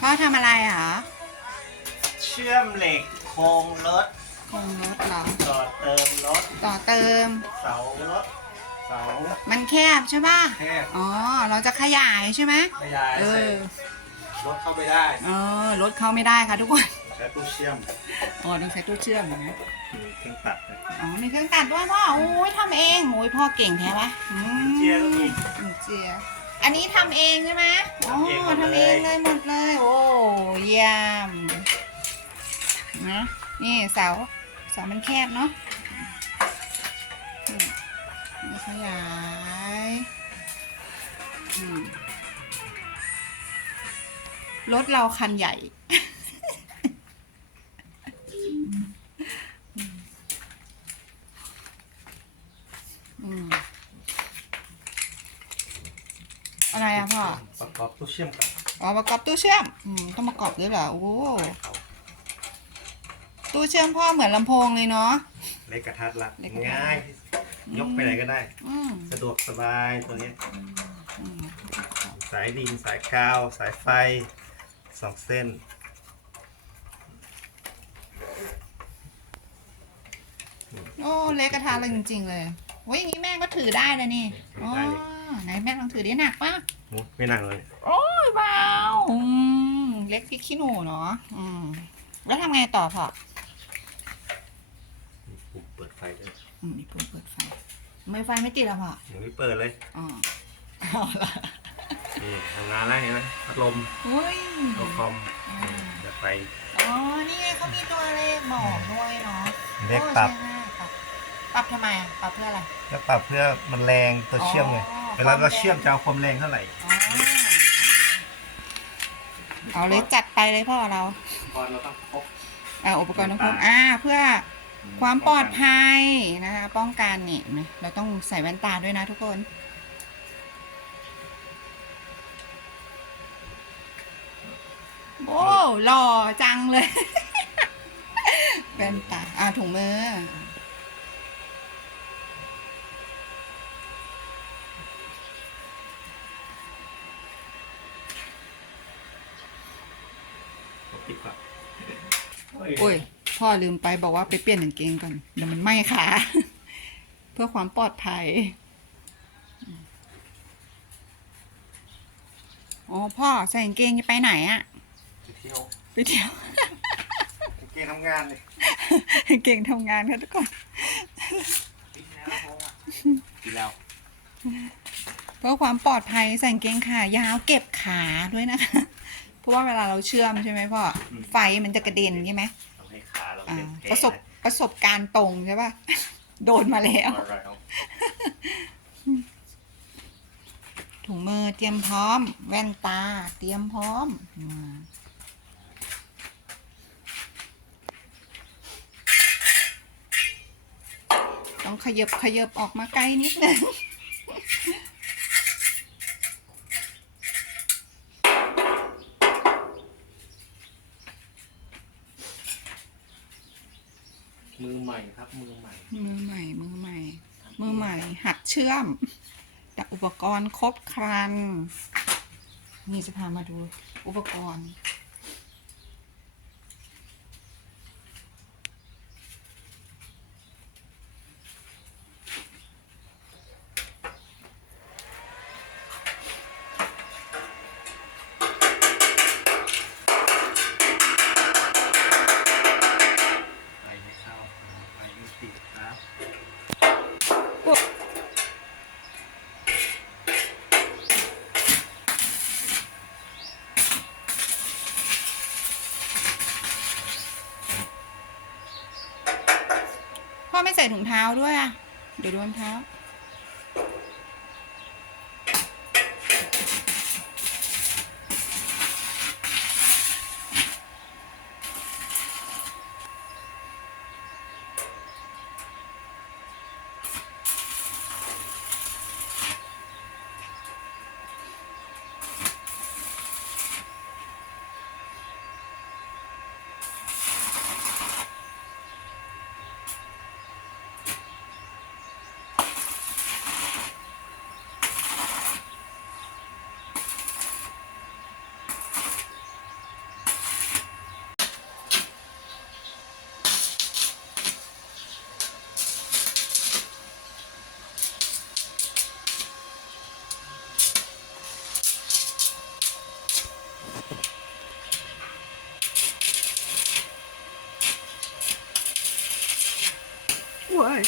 พ่อทำอะไรเหรอเชื่อมเหล็กโครงรถโครงรถเหรอต่อเติมรถต่อเติม เสารถ เสามันแคบใช่ป่ะ แคบอ๋อ เราจะขยายใช่ไหมขยายเอใส่อรถเข้าไปได้ เออรถเข้าไม่ได้ค่ะทุกคน ใช้ตู้เชื่อมอ๋อต้องใช้ตู้เชื่อมนะ มีเครื่องตัดนะอ๋อ มีเครื่องตัดด้วยพ่อโอ้ยทำเองโอ้ยพ่อเก่งแท้ปะอืมเจียก็มีอืมเจียอันนี้ทำเองใช่ไหมอ๋อทำเองหมดเลย ทำเองเลยหมดเลย โอ้เยี่ยมนะนี่เสาเสามันแคบเนาะอืมนี่ ขยายอืมรถเราคันใหญ่อืมอะไรอะพ่อ ประกอบตู้เชื่อมกันอ๋อประกอบตู้เชื่อม อืม ต้องประกอบด้วยเหรอ โอ้ ตู้เชื่อมพ่อเหมือนลำโพงเลยเนาะ เล็กกระทัดรัดเล็กกระทัดง่า ยยกไปไหนก็ได้ อืมสะดวกสบายตัวเนี้ยอืมสายดินสายกาว สายไฟสองเส้น โอ้เล็กกระทะเลยจริง ๆ เลยโอ้ยอย่างนี้แม่ก็ถือได้เลยนี่อ๋อไหนแม่ลองถือได้หนักปะมุดไม่หนักเลยโอ้ยเบาอืมเล็กพริกขี้หนูเนาะอืมแล้วทำไงต่อพ่อปุ่มเปิดไฟด้วย อืมนี่ปุ่มเปิดไฟไม่ไฟไม่ติดแล้วพ่อยังไม่เปิดเลยอ๋อเอาละนี่ทำงานแล้วเห็นไหมพัดลมอุ้ยตัวคอมเดี๋ยวไป อ๋อ นี่ไงเขามีตัวเลขบอกด้วยเนาะเลขปรับ โอ้ใช่มากปรับ ปรับทำไมอะปรับเพื่ออะไร แล้วปรับเพื่อมันแรงตัวเชื่อมไงอ๋อ เวลาเราเชื่อมจะเอาความแรงเท่าไหร่อ๋อเอาเลยจัดไปเลยพ่อเรา ก่อนเราต้องพกอ่าอุปกรณ์ต้องพกอ่าเพื่อ ความปลอดภัยนะคะ ป้องกันนี่เห็นไหมเราต้องใส่แว่นตาด้วยนะทุกคน โอ้หล่อจังเลย แว่นตา อ่าถุงมือปิดก่อนโอ้ย พ่อลืมไปบอกว่าไปเปลี่ยนกางเกงก่อนเดี๋ยวมันไหม้ขาเพื่อความปลอดภัยอ๋อพ่อใส่กางเกงจะไปไหนอะไปเที่ยวไปเที่ยวเกณฑ์ทำงานเลยกางเกงทำงานค่ะทุกคนปิดแล้วพงอะปิดแล้วเพื่อความปลอดภัยใส่กางเกงขายาวเก็บขาด้วยนะคะ เพราะว่าเวลาเราเชื่อมใช่ไหมพ่อไฟมันจะกระเด็นใช่ไหม อ่าเป็นประสบประสบการณ์ตรงใช่ป่ะ โดนมาแล้วอะไรเอาถุงมือเตรียมพร้อม แว่นตาเตรียมพร้อมอืมต้องขยับขยับออกมาไกลนิดนึง มือใหม่ครับ มือใหม่ มือใหม่ มือใหม่ มือใหม่ หัดเชื่อมแต่อุปกรณ์ครบครัน นี่จะพามาดูอุปกรณ์ ติครับพ่อไม่ใส่ถุงเท้าด้วยอะ เดี๋ยวโดนเท้า Why?